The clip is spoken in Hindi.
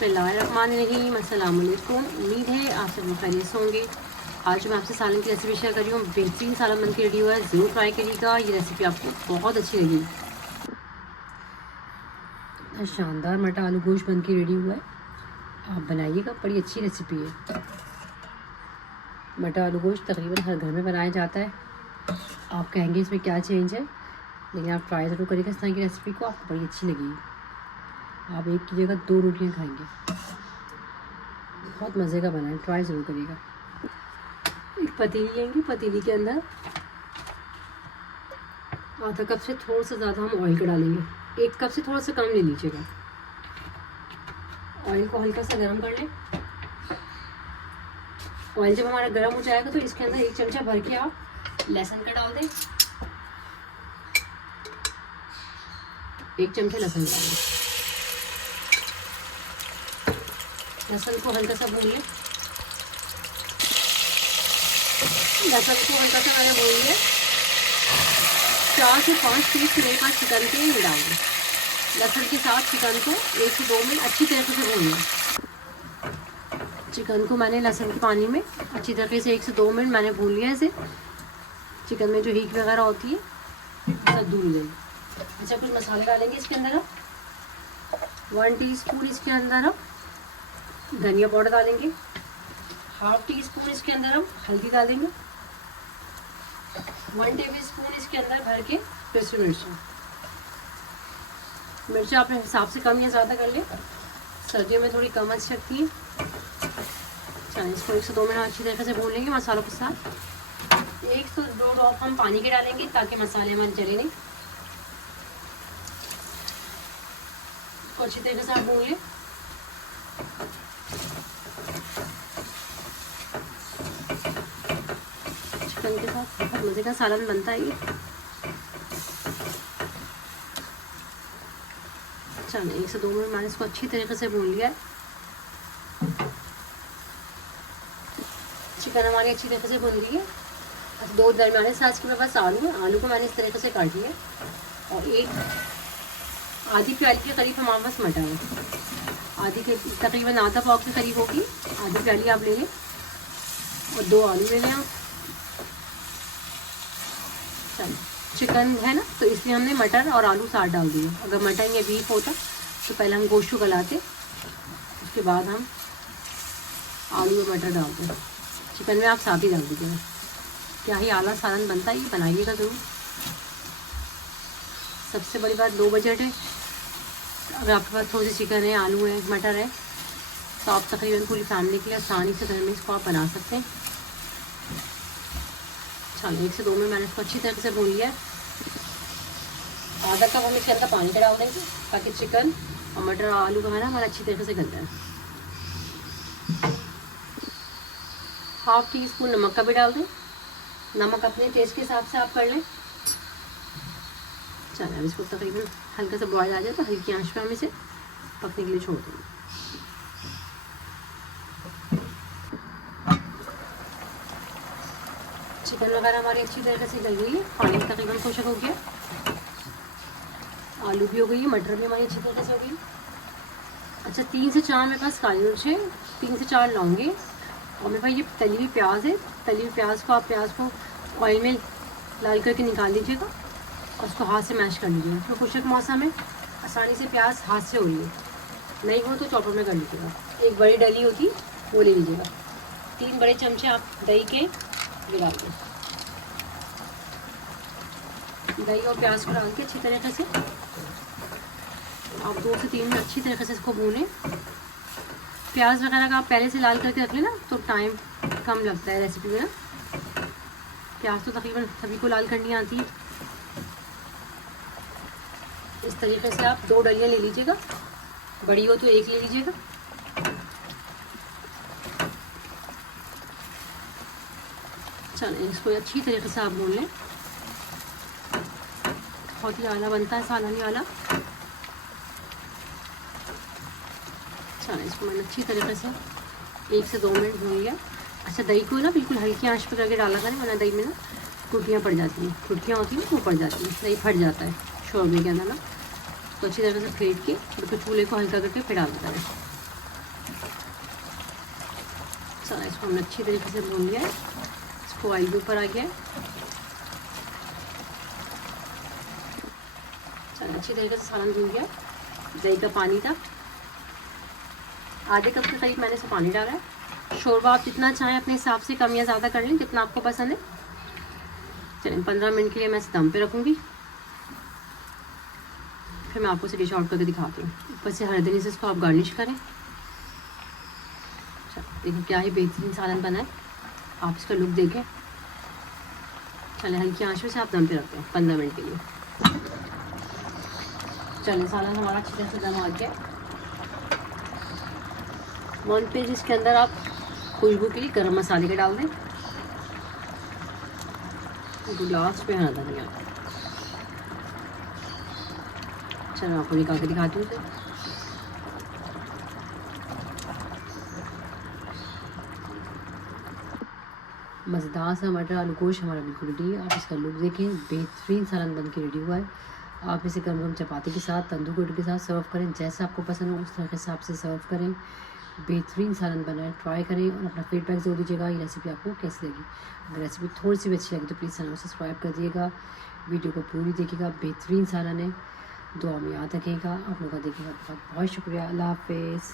बिस्मिल्लाहिर्रहमानिर्रहीम, अस्सलाम वालेकुम। उम्मीद है आप सब लोग खैरियत से होंगे। आज मैं आपसे सालन की रेसिपी शेयर कर रही हूँ। बेहतरीन सालन बन के रेडी हुआ है, ज़रूर ट्राई करिएगा। ये रेसिपी आपको बहुत अच्छी लगेगी। शानदार मटर आलू गोश्त बन के रेडी हुआ है, आप बनाइएगा। बड़ी अच्छी रेसिपी है। मटर आलू गोश्त तकरीबन हर घर में बनाया जाता है। आप कहेंगे इसमें क्या चेंज है, लेकिन आप ट्राई ज़रूर करिएगा इस तरह की रेसिपी को, आपको बड़ी अच्छी लगेगी। आप एक की जगह 2 रोटियाँ खाएंगे। बहुत मज़े का बना है, ट्राई ज़रूर करिएगा। एक पतीली लेंगे, पतीली के अंदर आधा कप से थोड़ा सा ज़्यादा हम ऑयल का डालेंगे। 1 कप से थोड़ा सा कम ले लीजिएगा। ऑयल को हल्का सा गर्म कर लें। ऑयल जब हमारा गर्म हो जाएगा तो इसके अंदर 1 चमचा भर के आप लहसुन का डाल दें। 1 चमचा लहसुन डाल दें। लहसुन को हल्का सा भून लें। लहसुन को हल्का सा मैंने भून लिया। 4 से 5 पीस मेरे पास चिकन के ही डाल दें। लहसुन के साथ चिकन को 1 से 2 मिनट अच्छी तरीके से भून लें। चिकन को मैंने लहसुन के पानी में अच्छी तरीके से 1 से 2 मिनट मैंने भून लिया। इसे चिकन में जो हीट वगैरह होती है सब दूर जाएगी। अच्छा, कुछ मसाले डालेंगे इसके अंदर। हम 1 टीस्पून इसके अंदर हम धनिया पाउडर डालेंगे। 1/2 टीस्पून इसके अंदर हम हल्दी डालेंगे। 1 टेबल स्पून इसके अंदर भर के पिसी मिर्च अपने हिसाब से कम या ज़्यादा कर लें। सर्दियों में थोड़ी कम अच्छी लगती है। चलिए, इसको 1 से 2 मिनट अच्छी तरीके से भून लेंगे मसालों के साथ। 1 से 2 ड्रॉप हम पानी के डालेंगे ताकि मसाले हमारे जले नहीं। इसको अच्छी तरीके से आप भून लें। चिकन के साथ बहुत मज़े का सालन बनता है ये। चलिए, 1 से 2 मिनट मैंने इसको अच्छी तरीके से भून लिया है। चिकन हमारी अच्छी तरीके से भून ली है। 2 दरमियाने साइज़ के मेरे पास आलू है। आलू को मैंने इस तरीके से काट लिया और 1 आधी प्याली के करीब हमारे पास मटर है। आधी के तकरीबन आधा पाव के करीब होगी। आधी प्याली आप ले लें और 2 आलू ले लें आप। चिकन है ना, तो इसलिए हमने मटर और आलू साथ डाल दिए। अगर मटन या बीफ होता तो पहले हम गोश्त को गलाते, उसके बाद हम आलू और मटर डालते। चिकन में आप साथ ही डाल दीजिएगा। क्या ही आला सालन बनता है, ये बनाइएगा ज़रूर। सबसे बड़ी बात लो बजट है। अगर आपके पास थोड़ी सी चिकन है, आलू है, मटर है, तो आप तकरीबन पूरी फैमिली के लिए आसानी से घर में इसको आप बना सकते हैं। चलिए, 1 से 2 मिनट मैंने इसको अच्छी तरीके से भून लिया है। आधा कप हम इसके अंदर पानी का डाल देंगे ताकि चिकन और मटर और आलू का है ना हमारा अच्छी तरीके से गल जाए। 1/2 टीस्पून नमक का भी डाल दें। नमक अपने टेस्ट के हिसाब से आप कर लें। चलिए, अब इसको तकरीबन हल्का सा बॉयल आ जाए तो हल्की आंच पे हम इसे पकने के लिए छोड़ देंगे। चिकन वगैरह हमारी अच्छी तरीके से गल गई है। पानी तकरीबन खुशक हो गया। आलू भी हो गई है, मटर भी हमारी अच्छी तरीके से हो गई। अच्छा, 3 से 4 मेरे पास काली मिर्च है, 3 से 4 लौंगे और मेरे पास ये तली हुई प्याज है। तली हुई प्याज को आप प्याज को ऑयल में लाल करके निकाल लीजिएगा और उसको हाथ से मैश कर लीजिएगा। तो खुशक मौसम में आसानी से प्याज हाथ से हो रही है, नहीं हो तो चॉपर में कर लीजिएगा। 1 बड़ी डली होती है वो ले लीजिएगा। 3 बड़े चमचे आप दही के डाल दें। दही और प्याज को डाल के अच्छी तरीके से आप 2 से 3 मिनट अच्छी तरीके से इसको भूनें। प्याज वगैरह का आप पहले से लाल करके रख लेना तो टाइम कम लगता है रेसिपी में ना। प्याज तो तकरीबन सभी को लाल करनी आती है। इस तरीके से आप 2 डलियाँ ले लीजिएगा। बड़ी हो तो 1 ले लीजिएगा। चलिए, इसको अच्छी तरीके से आप भून लें। बहुत ही आला बनता है सालानी वाला। चलिए, इसको मैंने अच्छी तरीके से 1 से 2 मिनट भून लिया। अच्छा, दही को ना बिल्कुल हल्की आंच पर करके डाला करें, वरना दही में ना कुटियाँ पड़ जाती हैं। कुटियाँ होती हैं वो पड़ जाती हैं, दही फट जाता है शोरबे के अंदर ना। तो अच्छी तरह से फेंट के बिल्कुल चूल्हे को हल्का करके फिर डालता है। चलो इसको हमने अच्छी तरीके से भून लिया है, इसको ऑयल के ऊपर आ गया है। चलो अच्छी तरीके से सालन भून गया, दही का पानी था, आधे कप के करीब मैंने इसमें पानी डाला है। शोरबा आप जितना चाहें अपने हिसाब से कम या ज़्यादा कर लें, जितना आपको पसंद है। चलिए 15 मिनट के लिए मैं इसे दम पे रखूँगी, फिर मैं आपको इसे डिश आउट करके दिखाती हूँ। ऊपर से हरी धनिया से इसको आप गार्निश करें। देखिए क्या ही बेहतरीन सालन बना है, आप इसका लुक देखें। चले हल्की आंच में से आप दम पे रखते हैं 15 मिनट के लिए। चलिए सालन हमारा अच्छी तरह से दम आ गया। 1 पेज इसके अंदर आप खुशबू के लिए गरम मसाले के डाल दें, लास्ट पे हरा धनिया। चलो आपको निकाल के दिखाती हूँ। मज़ेदार सा मटर आलू गोश्त हमारा बिल्कुल रेडी है। आप इसका लुक देखें, बेहतरीन सालन बन के रेडी हुआ है। आप इसे गरम गरम चपाती के साथ, तंदूर रोटी के साथ सर्व करें, जैसा आपको पसंद हो उस तरह के हिसाब से सर्व करें। बेहतरीन सालन बना है, ट्राई करें और अपना फीडबैक ज़रूर दीजिएगा ये रेसिपी आपको कैसी लगी। अगर रेसिपी थोड़ी सी भी अच्छी लगी तो प्लीज़ चैनल को सब्सक्राइब कर दिएगा, वीडियो को पूरी देखिएगा। बेहतरीन सालन है, दुआ में याद रखिएगा। आप लोगों का देखिएगा, बहुत बहुत शुक्रिया। अल्लाह हाफिज़।